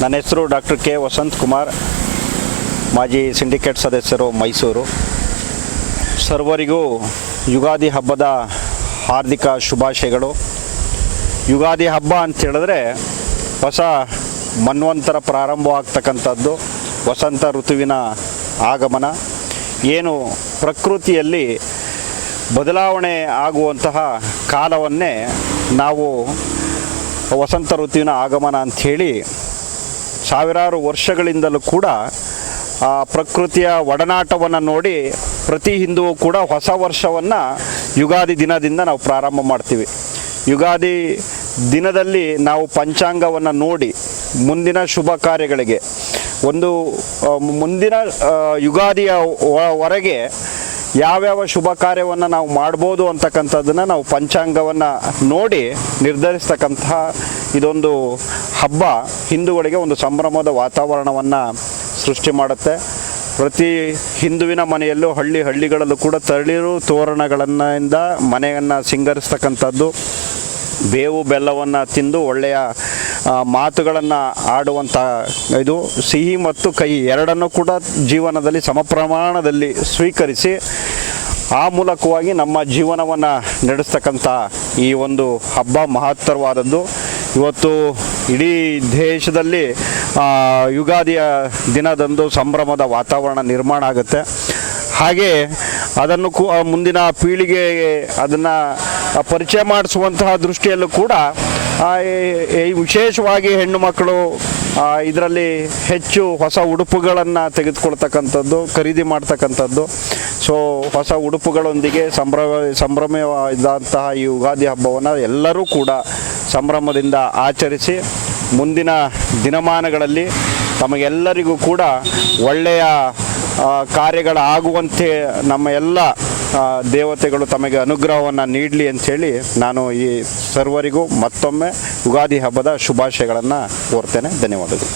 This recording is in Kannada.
ನನ್ನ ಹೆಸರು ಡಾಕ್ಟರ್ ಕೆ ವಸಂತ್ ಕುಮಾರ್, ಮಾಜಿ ಸಿಂಡಿಕೇಟ್ ಸದಸ್ಯರು, ಮೈಸೂರು. ಸರ್ವರಿಗೂ ಯುಗಾದಿ ಹಬ್ಬದ ಹಾರ್ದಿಕ ಶುಭಾಶಯಗಳು. ಯುಗಾದಿ ಹಬ್ಬ ಅಂತ ಹೇಳಿದ್ರೆ ಹೊಸ ಮನ್ವಂತರ ಪ್ರಾರಂಭವಾಗ್ತಕ್ಕಂಥದ್ದು, ವಸಂತ ಋತುವಿನ ಆಗಮನ. ಏನು ಪ್ರಕೃತಿಯಲ್ಲಿ ಬದಲಾವಣೆ ಆಗುವಂತಹ ಕಾಲವನ್ನೇ ನಾವು ವಸಂತ ಋತುವಿನ ಆಗಮನ ಅಂಥೇಳಿ ಸಾವಿರಾರು ವರ್ಷಗಳಿಂದಲೂ ಕೂಡ ಆ ಪ್ರಕೃತಿಯ ಒಡನಾಟವನ್ನು ನೋಡಿ ಪ್ರತಿ ಹಿಂದುವು ಕೂಡ ಹೊಸ ವರ್ಷವನ್ನು ಯುಗಾದಿ ದಿನದಿಂದ ನಾವು ಪ್ರಾರಂಭ ಮಾಡ್ತೀವಿ. ಯುಗಾದಿ ದಿನದಲ್ಲಿ ನಾವು ಪಂಚಾಂಗವನ್ನು ನೋಡಿ ಮುಂದಿನ ಶುಭ ಕಾರ್ಯಗಳಿಗೆ ಮುಂದಿನ ಯುಗಾದಿಯ ವರೆಗೆ ಯಾವ್ಯಾವ ಶುಭ ಕಾರ್ಯವನ್ನು ನಾವು ಮಾಡ್ಬೋದು ಅಂತಕ್ಕಂಥದ್ದನ್ನು ನಾವು ಪಂಚಾಂಗವನ್ನು ನೋಡಿ ನಿರ್ಧರಿಸ್ತಕ್ಕಂತಹ ಇದೊಂದು ಹಬ್ಬ ಹಿಂದೂಗಳಿಗೆ ಒಂದು ಸಂಭ್ರಮದ ವಾತಾವರಣವನ್ನು ಸೃಷ್ಟಿ ಮಾಡುತ್ತೆ. ಪ್ರತಿ ಹಿಂದುವಿನ ಮನೆಯಲ್ಲೂ ಹಳ್ಳಿಗಳಲ್ಲೂ ಕೂಡ ತಳಿರು ತೋರಣಗಳಿಂದ ಮನೆಯನ್ನು ಸಿಂಗರಿಸ್ತಕ್ಕಂಥದ್ದು, ಬೇವು ಬೆಲ್ಲವನ್ನು ತಿಂದು ಒಳ್ಳೆಯ ಮಾತುಗಳನ್ನು ಆಡುವಂಥ ಇದು ಸಿಹಿ ಮತ್ತು ಕಹಿ ಎರಡನ್ನೂ ಕೂಡ ಜೀವನದಲ್ಲಿ ಸಮ ಪ್ರಮಾಣದಲ್ಲಿ ಸ್ವೀಕರಿಸಿ ಆ ಮೂಲಕವಾಗಿ ನಮ್ಮ ಜೀವನವನ್ನು ನಡೆಸ್ತಕ್ಕಂಥ ಈ ಒಂದು ಹಬ್ಬ ಮಹತ್ತರವಾದದ್ದು. ಇವತ್ತು ಇಡೀ ದೇಶದಲ್ಲಿ ಯುಗಾದಿಯ ದಿನದಂದು ಸಂಭ್ರಮದ ವಾತಾವರಣ ನಿರ್ಮಾಣ ಆಗುತ್ತೆ. ಹಾಗೆ ಅದನ್ನು ಮುಂದಿನ ಪೀಳಿಗೆಗೆ ಅದನ್ನು ಪರಿಚಯ ಮಾಡಿಸುವಂತಹ ದೃಷ್ಟಿಯಲ್ಲೂ ಕೂಡ ವಿಶೇಷವಾಗಿ ಹೆಣ್ಣು ಮಕ್ಕಳು ಇದರಲ್ಲಿ ಹೆಚ್ಚು ಹೊಸ ಉಡುಪುಗಳನ್ನು ತೆಗೆದುಕೊಳ್ತಕ್ಕಂಥದ್ದು, ಖರೀದಿ ಮಾಡ್ತಕ್ಕಂಥದ್ದು. ಸೊ ಹೊಸ ಉಡುಪುಗಳೊಂದಿಗೆ ಸಂಭ್ರಮವಾದಂತಹ ಈ ಯುಗಾದಿ ಹಬ್ಬವನ್ನು ಎಲ್ಲರೂ ಕೂಡ ಸಂಭ್ರಮದಿಂದ ಆಚರಿಸಿ ಮುಂದಿನ ದಿನಮಾನಗಳಲ್ಲಿ ತಮಗೆಲ್ಲರಿಗೂ ಕೂಡ ಒಳ್ಳೆಯ ಕಾರ್ಯಗಳಾಗುವಂತೆ ನಮ್ಮ ಎಲ್ಲ ದೇವತೆಗಳು ತಮಗೆ ಅನುಗ್ರಹವನ್ನು ನೀಡಲಿ ಅಂಥೇಳಿ ನಾನು ಈ ಸರ್ವರಿಗೂ ಮತ್ತೊಮ್ಮೆ ಯುಗಾದಿ ಹಬ್ಬದ ಶುಭಾಶಯಗಳನ್ನು ಕೋರ್ತೇನೆ. ಧನ್ಯವಾದಗಳು.